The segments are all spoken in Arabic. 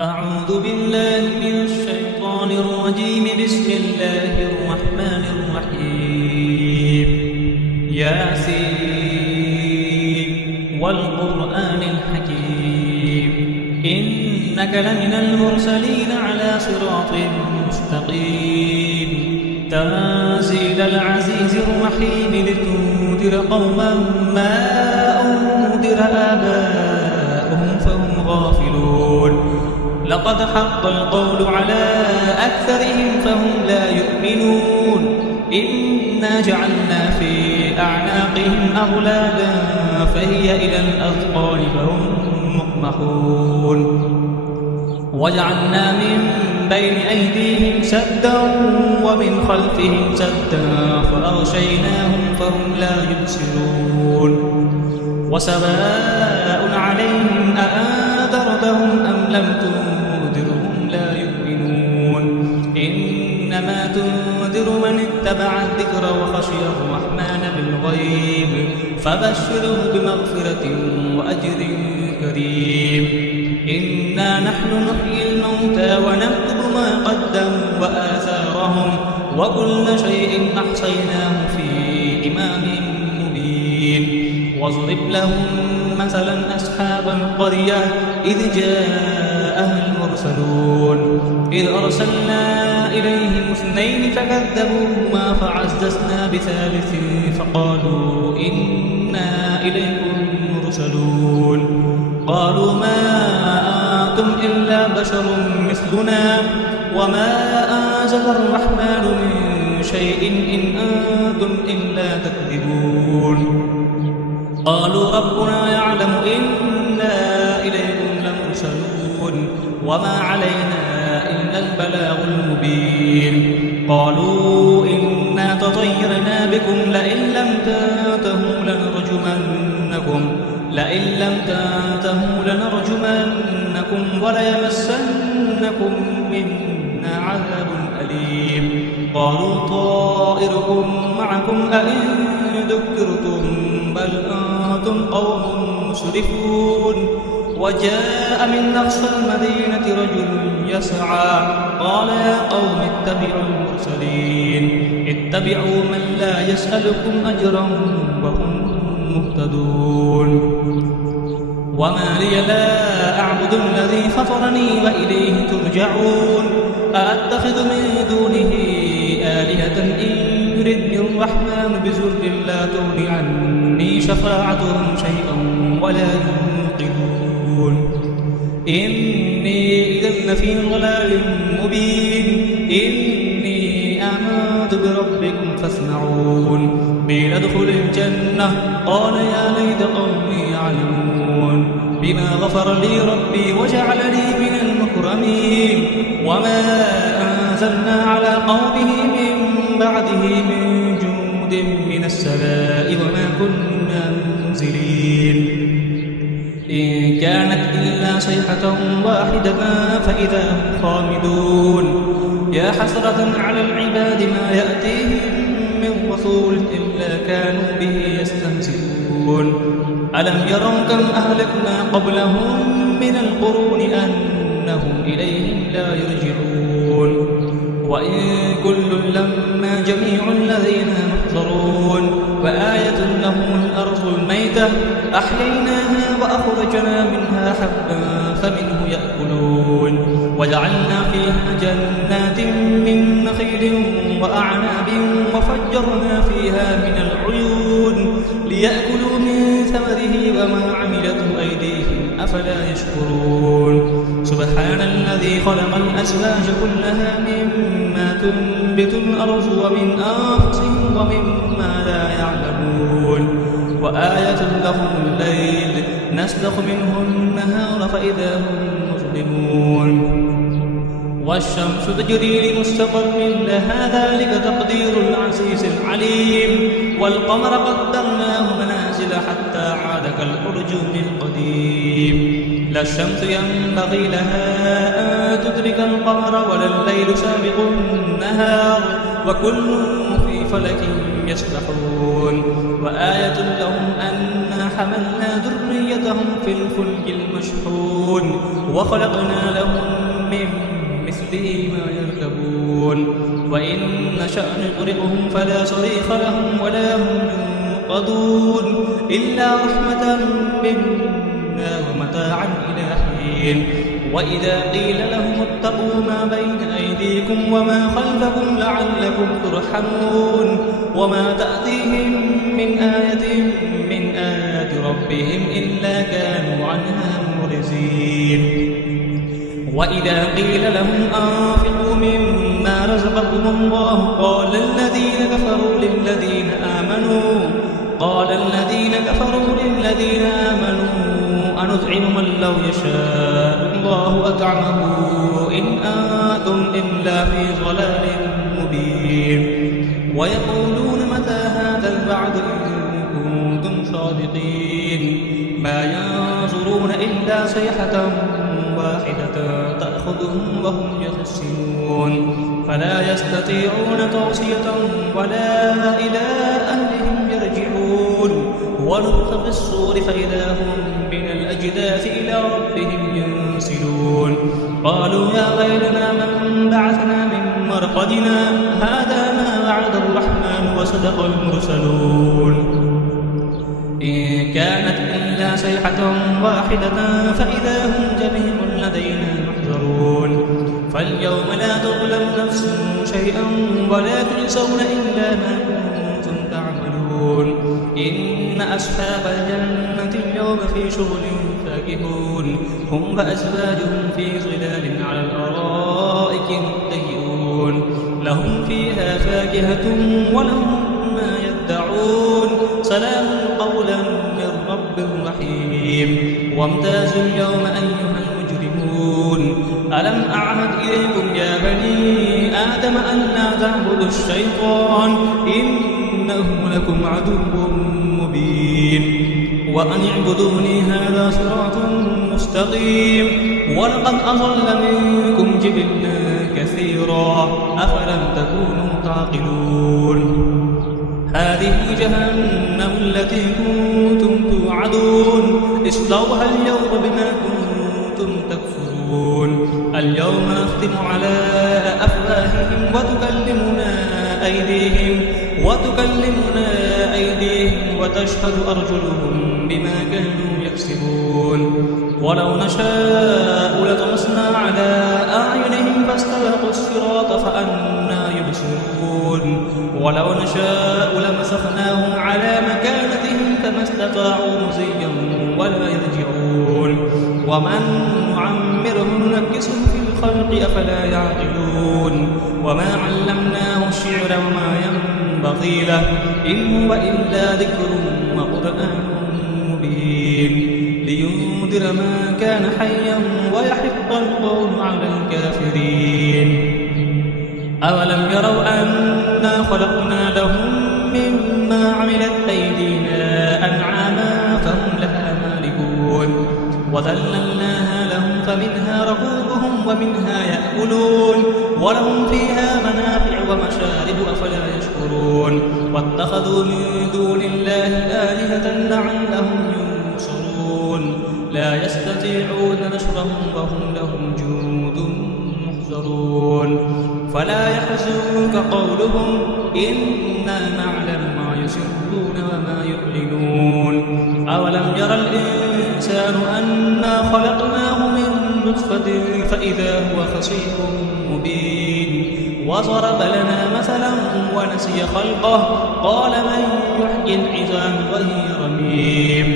أعوذ بالله من الشيطان الرجيم. بسم الله الرحمن الرحيم. ياسين والقرآن الحكيم إنك لمن المرسلين على صراط مستقيم تنزيل العزيز الرحيم لتنذر قوما ما أنذر آباؤهم فهم غافلون. لقد حق القول على أكثرهم فهم لا يؤمنون. إنا جعلنا في أعناقهم أغلالا فهي إلى الأذقان فهم مقمحون. وجعلنا من بين أيديهم سدا ومن خلفهم سدا فأغشيناهم فهم لا يبصرون. وسواء عليهم أأنذرتهم أم لم تنذرهم لا يؤمنون. إنما تنذر من اتبع الذكر وخشي الرحمن بالغيب فبشره بمغفرة وأجر كريم. إنا نحن نحيي الموتى ونكتب ما قدموا وآثارهم وكل شيء أحصيناه في إمام مبين. واضرب لهم مثلا أصحاب القرية إذ جاءها المرسلون إذ أرسلنا إليهم اثنين فكذبوهما فعززنا بثالث فقالوا إنا إليكم مرسلون. قالوا ما أنتم إلا بشر مثلنا وما أنزل الرحمن من شيء إن أنتم إلا تكذبون. قالوا ربنا يعلم إنا إليكم لمرسلون وما علينا إلا البلاغ المبين. قالوا إنا تطيرنا بكم لئن لم تنتهوا لنرجمنكم وليمسنكم منا عذاب أليم. قالوا طائركم معكم أئن ذكرتم بل أنتم قوم مسرفون. وجاء من أقصى المدينة رجل يسعى قال يا قوم اتبعوا المرسلين اتبعوا من لا يسألكم أجرا وهم مهتدون. وما لي لا أعبد الذي فطرني وإليه ترجعون. أأتخذ من دونه آلهة إن يردني الرحمن بضر لا تغن عني شفاعتهم شيئا ولا ينقذون. إني إذا لفي ضلال مبين. إني آمنت بربكم فاسمعون. قيل ادخل الجنة قال يا ليت قومي يعلمون بما غفر لي ربي وجعلني من المكرمين. وما أنزلنا على قومه من بعده من جند من السماء وما كنا منزلين. إن كانت إلا صيحة واحدة فإذا هم خامدون. يا حسرة على العباد ما يأتيهم من رسول إلا كانوا به يستهزئون. ألم يروا كم أهلكنا قبلهم من القرون أنهم إليهم لا يرجعون. وإن كل لما جميع الذين محضرون. وآية لهم الأرض الميتة أحييناها وأخرجنا منها حبا فمنه يأكلون. وجعلنا فيها جنات من نخيل وأعناب وفجرنا فيها من العيون ليأكلوا من ثمره وما عملته أيديهم أفلا يشكرون. سبحان الذي خلق الأزواج كلها مما تنبت الأرض ومن أنفسهم ومما لا يعلمون. وآية لهم الليل نسلخ منه النهار فإذا هم مظلمون. والشمس تجري لمستقر لها ذلك تقدير العزيز العليم. والقمر قدرناه منازل حتى عاد كالأرجون القديم. لا الشمس ينبغي لها أن تدرك القمر ولا الليل سابق النهار وكل في فلك يسبحون. وآية لهم أنا حملنا ذريتهم في الفلك المشحون وخلقنا لهم نشأ نغرقهم فلا صريخ لهم ولا هم ينقذون إلا رحمة منا ومتاعا إلى حين. وإذا قيل لهم اتقوا ما بين أيديكم وما خلفكم لعلكم ترحمون وما تأتيهم من آية من آيات ربهم إلا كانوا عنها معرضين. وإذا قيل لهم أنفقوا مما رزقكم الله قال الذين كفروا للذين آمنوا أنطعم من لو يشاء الله أطعمه إن أنتم إلا في ضلال مبين. ويقولون متى هذا الوعد إن كنتم صادقين ما ينظرون إلا صيحة واحدة تأخذهم وهم يخسرون فلا يستطيعون توصية ولا إلى أهلهم يرجعون. ونفخ في الصور فإذا هم من الأجداث إلى ربهم ينسلون قالوا يا ويلنا من بعثنا من مرقدنا هذا ما وعد الرحمن وصدق المرسلون إن كانت إلا صيحة واحدة فإذا هم جميع لدينا محضرون. فاليوم لا تظلم نفس شيئا ولا تجزون إلا ما كنتم تعملون. إن أصحاب الجنة اليوم في شغل فاكهون هم وأزواجهم في ظلال على الأرائك متكئون لهم فيها فاكهة ولهم ما يدعون سلام قولا من رب رحيم. وامتازوا اليوم أيها المجرمون ألم أعهد إليكم يا بني آدم أن لا تعبدوا الشيطان إنه لكم عدو مبين وأن اعبدوني هذا صراط مستقيم. ولقد أضل منكم جبلا كثيرا أفلم تكونوا تعقلون. هذه جهنم التي كنتم توعدون اصلوها اليوم بما كنتم تكفرون. اليوم نختم على أفواههم وتكلمنا أيديهم وتشهد أرجلهم بما كانوا يكسبون. ولو نشاء لطمسنا على أعينهم فاستبقوا الصراط فأنى يبصرون. ولو نشاء لمسخناهم على مكانتهم فما استطاعوا مزيا ولا يرجعون. ومن نعمره ننكسه في الخلق أفلا يعقلون. وما علمناه الشعر وما ينبغي له إن هو إلا ذكر وقرآن مبين لينذر ما كان حيا ويحق القول على الكافرين. أولم يروا أنا خلقنا لهم مما عملت أيدينا أنعاما فهم لها مالكون وذللناها لهم فمنها ركوبهم ومنها يأكلون ولهم فيها منافع ومشارب أفلا يشكرون. واتخذوا من دون الله آلهة لعلهم ينصرون لا يستطيعون نصرهم وهم لهم جند محضرون. فلا يحزنك قولهم إنا نعلم ما يسرون وما يعلنون. أولم يرى الإنسان أنا خلقناه من نطفة فإذا هو خصيم مبين. وضرب لنا مثلا ونسي خلقه قال من يحيي العظام وهي رميم.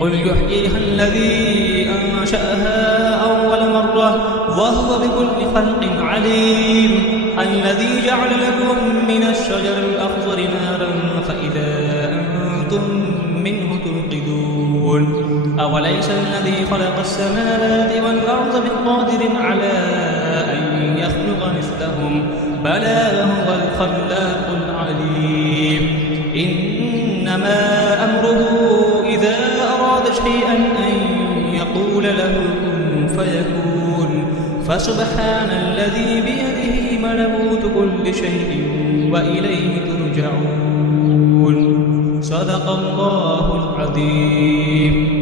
قل يحييها الذي أنشأها أول مرة وهو بكل خلق عليم. الذي جعل لكم من الشجر الأخضر نارا فإذا أنتم منه توقدون. أوليس الذي خلق السماوات والأرض بقادر على أن يخلق مثلهم بلى وهو الخلاق العليم. إنما أمره إذا أراد شيئا أن يقول له كن فيكون. فسبحان الذي بيده ملكوت كل شيء وإليه ترجعون. صدق الله العظيم.